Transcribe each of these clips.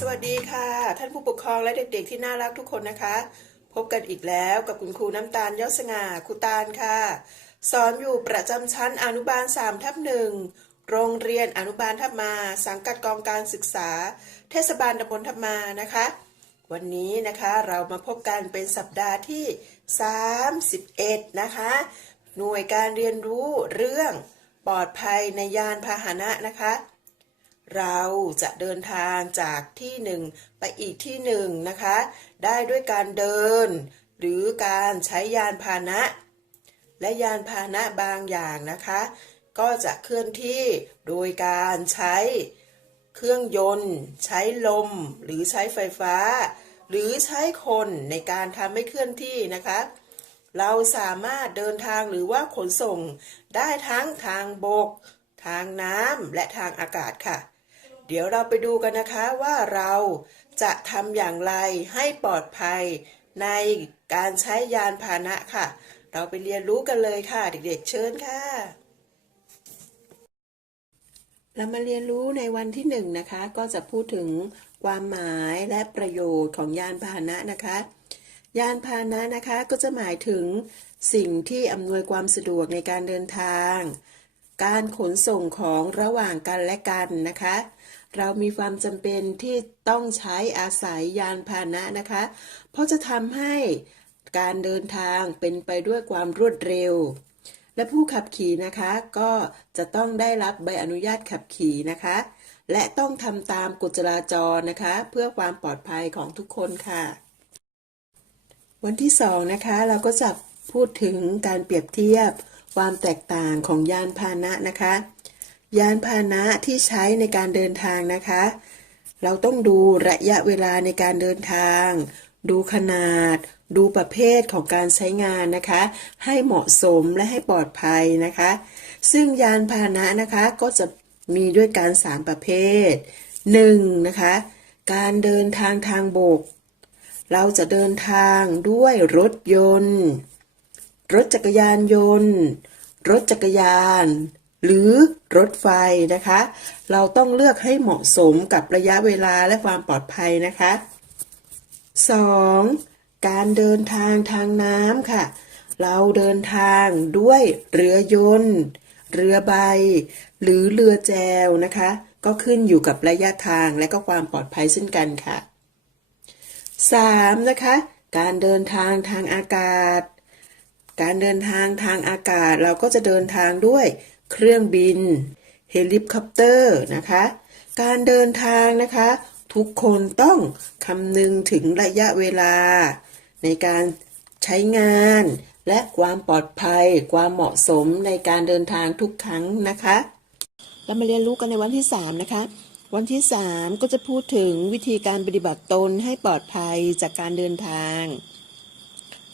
สวัสดีค่ะ ท่านผู้ปกครองและเด็กๆที่น่ารักทุกคนนะคะ พบกันอีกแล้วกับคุณครูน้ำตาลยอดสง่าครูตาลค่ะ สอนอยู่ประจำชั้นอนุบาล3ทับหนึ่งโรงเรียนอนุบาลทับมา สังกัดกองการศึกษา เทศบาลตำบลทับมานะคะ วันนี้นะคะเรามาพบกันเป็นสัปดาห์ที่ 31 นะคะ หน่วยการเรียนรู้เรื่องปลอดภัยในยานพาหนะนะคะ เราจะเดินทางจากที่หนึ่งไปอีกที่หนึ่งนะคะ ได้ด้วยการเดิน หรือการใช้ยานพาหนะ และยานพาหนะบางอย่างนะคะ ก็จะเคลื่อนที่โดยการใช้เครื่องยนต์ ใช้ลม หรือใช้ไฟฟ้า หรือใช้คนในการทำให้เคลื่อนที่นะคะ เราสามารถเดินทางหรือว่าขนส่งได้ทั้งทางบกทางน้ำและทางอากาศค่ะ เดี๋ยวเราไปดูกันนะคะว่าเราจะทำอย่างไรให้ปลอดภัยในการใช้ยานพาหนะค่ะ เราไปเรียนรู้กันเลยค่ะ เด็กๆเชิญค่ะ เรามาเรียนรู้ในวันที่หนึ่งนะคะ ก็จะพูดถึงความหมายและประโยชน์ของยานพาหนะนะคะ ยานพาหนะนะคะก็จะหมายถึงสิ่งที่อำนวยความสะดวกในการเดินทาง การขนส่งของระหว่างกันและกันนะคะ เรามีความจำเป็นที่ต้องใช้อาศัยยานพาหนะนะคะ เพราะจะทำให้การเดินทางเป็นไปด้วยความรวดเร็ว และผู้ขับขี่นะคะก็จะต้องได้รับใบอนุญาตขับขี่นะคะ และต้องทำตามกฎจราจรนะคะ เพื่อความปลอดภัยของทุกคนค่ะ วันที่สองนะคะเราก็จะพูดถึงการเปรียบเทียบ ความแตกต่างของยานพาหนะนะคะ ยานพาหนะที่ใช้ในการเดินทางนะคะ เราต้องดูระยะเวลาในการเดินทาง ดูขนาด ดูประเภทของการใช้งานนะคะ ให้เหมาะสมและให้ปลอดภัยนะคะ ซึ่งยานพาหนะนะคะก็จะมีด้วยการสามประเภท 1. นะคะ การเดินทางทางบก เราจะเดินทางด้วยรถยนต์ รถจักรยานยนต์ รถจักรยาน หรือรถไฟนะคะ เราต้องเลือกให้เหมาะสมกับระยะเวลาและความปลอดภัยนะคะ 2. การเดินทางทางน้ำค่ะ เราเดินทางด้วยเรือยนต์ เรือใบ หรือเรือแจวนะคะ ก็ขึ้นอยู่กับระยะทางและก็ความปลอดภัยเช่นกันค่ะ 3. นะคะ การเดินทางทางอากาศ การเดินทางทางอากาศเราก็จะเดินทางด้วยเครื่องบิน เฮลิคอปเตอร์นะคะ การเดินทางนะคะ ทุกคนต้องคำนึงถึงระยะเวลา ในการใช้งาน และความปลอดภัย ความเหมาะสมในการเดินทางทุกครั้งนะคะ เรามาเรียนรู้กันในวันที่ 3 นะคะ วันที่ 3 ก็จะพูดถึงวิธีการปฏิบัติตนให้ปลอดภัยจากการเดินทาง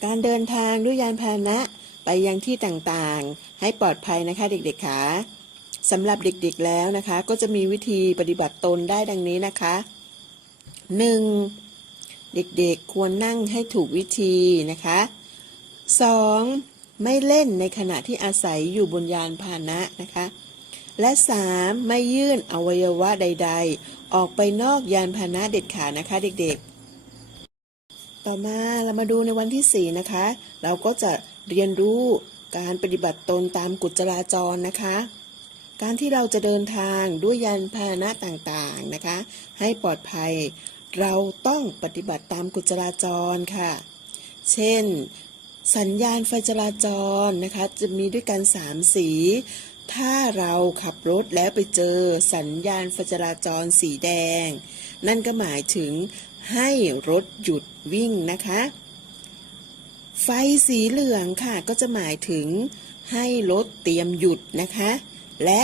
การเดินทางด้วยยานพาหนะไปยังที่ต่างๆ ให้ปลอดภัยนะคะเด็กๆค่ะสำหรับเด็กๆแล้วนะคะ ก็จะมีวิธีปฏิบัติตนได้ดังนี้นะคะ 1. เด็กๆควรนั่งให้ถูกวิธีนะคะ 2. ไม่เล่นในขณะที่อาศัยอยู่บนยานพาหนะนะคะ และ 3. ไม่ยื่นอวัยวะใด ๆ ออกไปนอกยานพาหนะเด็ดขาดนะคะเด็กๆ ต่อมาเรามาดูในวันที่ 4 นะคะ เราก็จะเรียนรู้การปฏิบัติตนตามกฎจราจรนะคะ การที่เราจะเดินทางด้วยยานพาหนะต่างๆนะคะ ให้ปลอดภัย เราต้องปฏิบัติตามกฎจราจรค่ะ เช่น สัญญาณไฟจราจรนะคะ จะมีด้วยกัน 3 สี ถ้าเราขับรถแล้วไปเจอสัญญาณไฟจราจรสีแดง นั่นก็หมายถึงให้รถหยุดวิ่งนะคะ ไฟสีเหลืองค่ะก็จะหมายถึงให้รถเตรียมหยุดนะคะ และ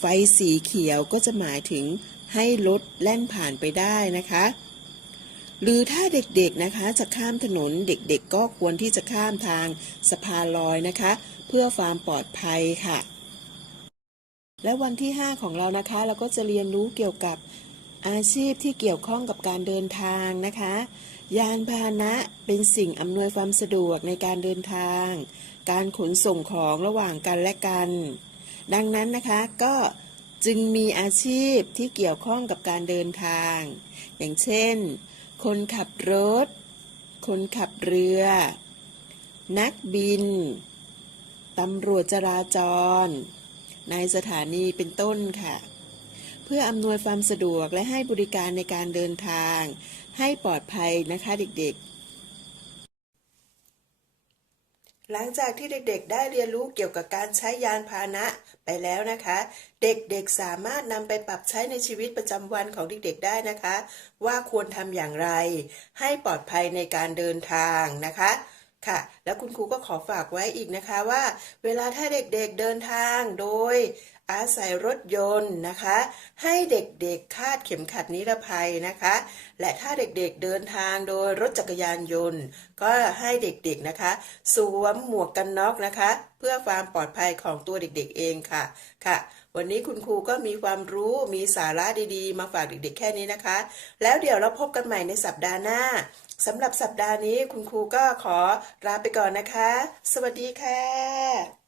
ไฟสีเขียวก็จะหมายถึงให้รถแล่นผ่านไปได้นะคะ หรือถ้าเด็กๆนะคะจะข้ามถนนเด็กๆ ก็ควรที่จะข้ามทางสะพานลอยนะคะ เพื่อความปลอดภัยค่ะ และวันที่ 5 ของเรานะคะ เราก็จะเรียนรู้เกี่ยวกับอาชีพที่เกี่ยวข้องกับการเดินทางนะคะ ยานพาหนะเป็นสิ่งอำนวยความสะดวกในการเดินทาง การขนส่งของระหว่างกันและกัน ดังนั้นนะคะก็จึงมีอาชีพที่เกี่ยวข้องกับการเดินทาง อย่างเช่น คนขับรถ คนขับเรือ นักบิน ตำรวจจราจร ในสถานีเป็นต้นค่ะ เพื่ออำนวยความสะดวกและให้บริการในการเดินทาง ให้ปลอดภัยนะคะเด็กๆหลังจากที่เด็กๆ ได้เรียนรู้เกี่ยวกับการใช้ยานพาหนะไปแล้วนะคะ เด็กๆสามารถนำไปปรับใช้ในชีวิตประจำวันของเด็กๆได้นะคะ ว่าควรทำอย่างไร ให้ปลอดภัยในการเดินทางนะคะ ค่ะ แล้วคุณครูก็ขอฝากไว้อีกนะคะว่า เวลาถ้าเด็กๆเดินทางโดยอาศัยรถยนต์นะคะ ให้เด็กๆคาดเข็มขัดนิรภัยนะคะ และถ้าเด็กๆเดินทางโดยรถจักรยานยนต์ ก็ให้เด็กๆนะคะ สวมหมวกกันน็อกนะคะ เพื่อความปลอดภัยของตัวเด็กๆเองค่ะค่ะ วันนี้คุณครูก็มีความรู้มีสาระดีๆ มาฝากเด็กๆแค่นี้นะคะ แล้วเดี๋ยวเราพบกันใหม่ในสัปดาห์หน้า สำหรับสัปดาห์นี้คุณครูก็ขอลาไปก่อนนะคะ สวัสดีค่ะ